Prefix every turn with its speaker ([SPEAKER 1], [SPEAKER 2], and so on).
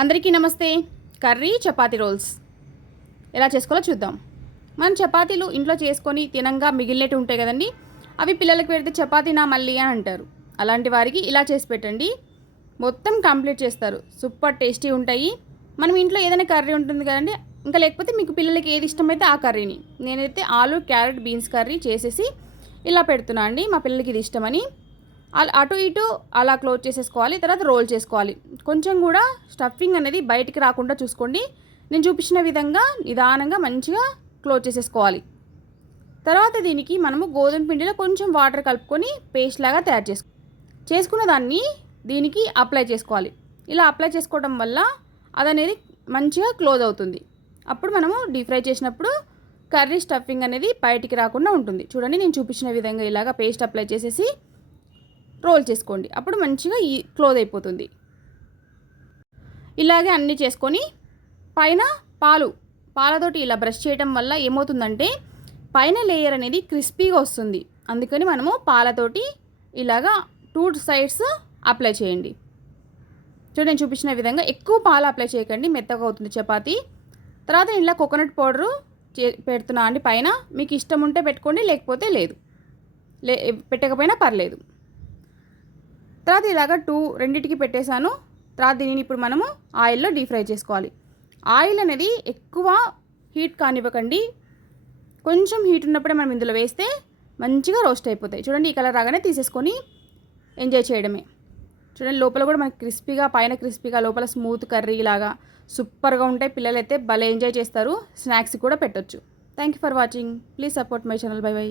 [SPEAKER 1] అందరికీ నమస్తే. Curry chapati rolls. ఎలా చేసుకోవాలో చూద్దాం. మనం చపాతీలు ఇంట్లో చేసుకొని తినంగా మిగిలినట్టు ఉంటాయి కదండి. అవి పిల్లలకు పెడితే చపాతీనా మళ్ళీ అని అంటారు. అలాంటి వారికి ఇలా చేసి పెట్టండి. మొత్తం కంప్లీట్ చేస్తారు. సూపర్ టేస్టీ ఉంటాయి. మనం ఇంట్లో ఏదైనా కర్రీ ఉంటుంది కదండి. ఇంకా లేకపోతే మీకు పిల్లలకి ఏది ఇష్టమైతే ఆ కర్రీని. నేనైతే ఆలు క్యారెట్ బీన్స్ కర్రీ చేసేసి ఇలా పెడుతున్నా అండి. మా పిల్లలకి ఇది ఇష్టమని. అటు ఇటు అలా క్లోజ్ చేసేసుకోవాలి తర్వాత రోల్ చేసుకోవాలి. కొంచెం కూడా స్టఫింగ్ అనేది బయటికి రాకుండా చూసుకోండి. నేను చూపించిన విధంగా నిదానంగా మంచిగా క్లోజ్ చేసేసుకోవాలి. తర్వాత దీనికి మనము గోధుమ పిండిలో కొంచెం వాటర్ కలుపుకొని పేస్ట్ లాగా తయారు చేసుకో చేసుకున్న దాన్ని దీనికి అప్లై చేసుకోవాలి. ఇలా అప్లై చేసుకోవడం వల్ల అదనేది మంచిగా క్లోజ్ అవుతుంది. అప్పుడు మనము డీప్ ఫ్రై చేసినప్పుడు కర్రీ స్టఫింగ్ అనేది బయటికి రాకుండా ఉంటుంది. చూడండి నేను చూపించిన విధంగా ఇలాగ పేస్ట్ అప్లై చేసేసి రోల్ చేసుకోండి. అప్పుడు మంచిగా ఈ క్లోజ్ అయిపోతుంది. ఇలాగే అన్నీ చేసుకొని పైన పాలు పాలతోటి ఇలా బ్రష్ చేయడం వల్ల ఏమవుతుందంటే పైన లేయర్ అనేది క్రిస్పీగా వస్తుంది. అందుకని మనము పాలతోటి ఇలాగా టూ సైడ్స్ అప్లై చేయండి. చూడండి నేను చూపించిన విధంగా ఎక్కువ పాలు అప్లై చేయకండి మెత్తగా అవుతుంది చపాతి. తర్వాత నేను ఇలా కోకోనట్ పౌడరు చే పెడుతున్నా అండి పైన. మీకు ఇష్టం ఉంటే పెట్టుకోండి లేకపోతే లేదు. లే పెట్టకపోయినా పర్లేదు. తర్వాత ఇలాగ టూ రెండింటికి పెట్టేశాను. తర్వాత దీనిని ఇప్పుడు మనము ఆయిల్లో డీప్ ఫ్రై చేసుకోవాలి. ఆయిల్ అనేది ఎక్కువ హీట్ కానివ్వకండి. కొంచెం హీట్ ఉన్నప్పుడే మనం ఇందులో వేస్తే మంచిగా రోస్ట్ అయిపోతాయి. చూడండి ఈ కలర్ రాగానే తీసేసుకొని ఎంజాయ్ చేయడమే. చూడండి లోపల కూడా మనకి క్రిస్పీగా పైన క్రిస్పీగా లోపల స్మూత్ కర్రీ లాగా సూపర్గా ఉంటాయి. పిల్లలు అయితే భలే ఎంజాయ్ చేస్తారు. స్నాక్స్ కూడా పెట్టొచ్చు. Thank you for watching please support my channel bye bye